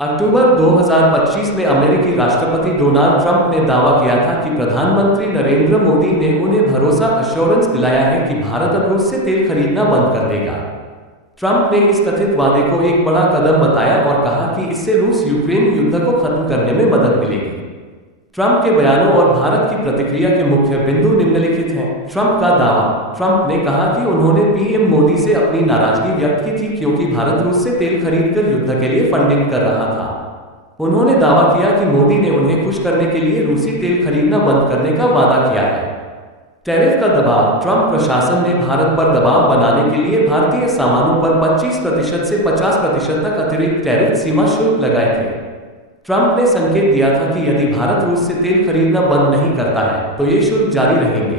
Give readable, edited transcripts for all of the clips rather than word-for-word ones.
अक्टूबर 2025 में अमेरिकी राष्ट्रपति डोनाल्ड ट्रंप ने दावा किया था कि प्रधानमंत्री नरेंद्र मोदी ने उन्हें भरोसा अश्योरेंस दिलाया है कि भारत अब रूस से तेल खरीदना बंद कर देगा। ट्रंप ने इस कथित वादे को एक बड़ा कदम बताया और कहा कि इससे रूस यूक्रेन युद्ध को खत्म करने में मदद मिलेगी। ट्रंप के बयानों और भारत की प्रतिक्रिया के मुख्य बिंदु निम्नलिखित हैं। ट्रंप का दावा। ट्रंप ने कहा कि उन्होंने पीएम मोदी से अपनी नाराजगी व्यक्त की थी क्योंकि भारत रूस से तेल खरीदकर युद्ध के लिए फंडिंग कर रहा था। उन्होंने दावा किया कि मोदी ने उन्हें खुश करने के लिए रूसी तेल खरीदना बंद करने का वादा किया है। टैरिफ का दबाव। ट्रंप प्रशासन ने भारत पर दबाव बनाने के लिए भारतीय सामानों पर 25% से 50% तक अतिरिक्त टैरिफ सीमा शुल्क लगाए थे। ट्रंप ने संकेत दिया था कि यदि भारत रूस से तेल खरीदना बंद नहीं करता है तो ये शुल्क जारी रहेंगे।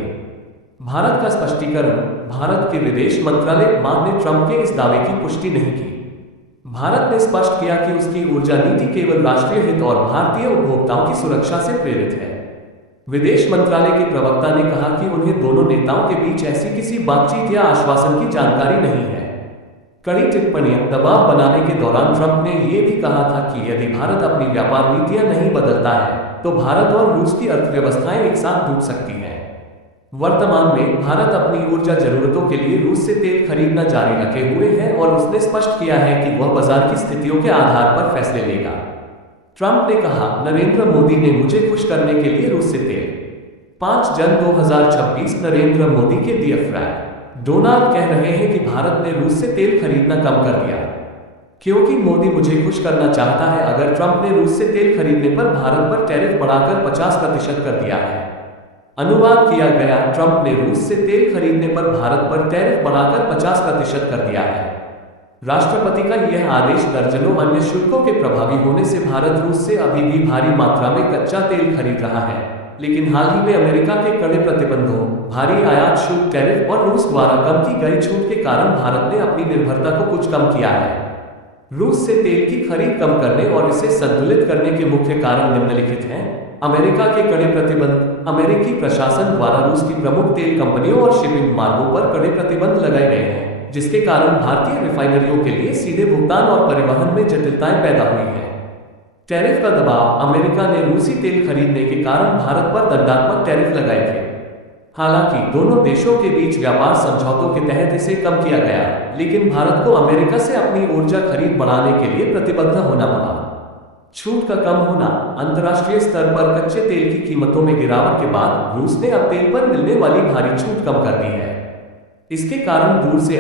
भारत का स्पष्टीकरण। भारत के विदेश मंत्रालय ने ट्रंप के इस दावे की पुष्टि नहीं की। भारत ने स्पष्ट किया कि उसकी ऊर्जा नीति केवल राष्ट्रीय हित और भारतीय उपभोक्ताओं की सुरक्षा से प्रेरित है। विदेश मंत्रालय के प्रवक्ता ने कहा कि उन्हें दोनों नेताओं के बीच ऐसी किसी बातचीत या आश्वासन की जानकारी नहीं है। कड़ी टिप्पणियां। दबाव बनाने के दौरान ट्रंप ने यह भी कहा था कि यदि भारत अपनी व्यापार नीतियां नहीं बदलता है तो भारत और रूस की अर्थव्यवस्थाएं एक साथ डूब सकती हैं। वर्तमान में भारत अपनी ऊर्जा जरूरतों के लिए रूस से तेल खरीदना जारी रखे हुए है और उसने स्पष्ट किया है कि वह बाजार की स्थितियों के आधार पर फैसले लेगा। ट्रंप ने कहा, नरेंद्र मोदी ने मुझे खुश करने के लिए रूस से तेल। 5 जन 2026। नरेंद्र मोदी के DFRAC। डोनाल्ड कह रहे हैं कि भारत ने रूस से तेल खरीदना कम कर दिया क्योंकि मोदी मुझे खुश करना चाहता है। अगर ट्रंप ने रूस से तेल खरीदने पर भारत पर टैरिफ बढ़ाकर 50% कर दिया है। अनुवाद किया गया। ट्रंप ने रूस से तेल खरीदने पर भारत पर टैरिफ बढ़ाकर 50% कर दिया है। राष्ट्रपति का यह आदेश दर्जनों अन्य शुल्कों के प्रभावी होने से भारत रूस से अभी भी भारी मात्रा में कच्चा तेल खरीद रहा है, लेकिन हाल ही में अमेरिका के कड़े प्रतिबंधों, भारी आयात शुल्क, टैरिफ और रूस द्वारा कम की गई छूट के कारण भारत ने अपनी निर्भरता को कुछ कम किया है। रूस से तेल की खरीद कम करने और इसे संतुलित करने के मुख्य कारण निम्नलिखित हैं। अमेरिका के कड़े प्रतिबंध। अमेरिकी प्रशासन द्वारा रूस की प्रमुख तेल कंपनियों और शिपिंग मार्गों पर कड़े प्रतिबंध लगाए गए हैं, जिसके कारण भारतीय रिफाइनरियों के लिए सीधे भुगतान और परिवहन में जटिलताएं पैदा हुई हैं। टैरिफ का दबाव। अमेरिका ने रूसी तेल खरीदने के कारण भारत पर दंडात्मक टैरिफ लगाए थे। हालांकि दोनों देशों के बीच व्यापार समझौतों के तहत इसे कम किया गया, लेकिन भारत को अमेरिका से अपनी ऊर्जा खरीद बढ़ाने के लिए प्रतिबद्ध होना पड़ा। छूट का कम होना। अंतर्राष्ट्रीय स्तर पर कच्चे तेल की कीमतों में गिरावट के बाद रूस ने अब तेल पर मिलने वाली भारी छूट कम कर दी है। इसके कारण दूर से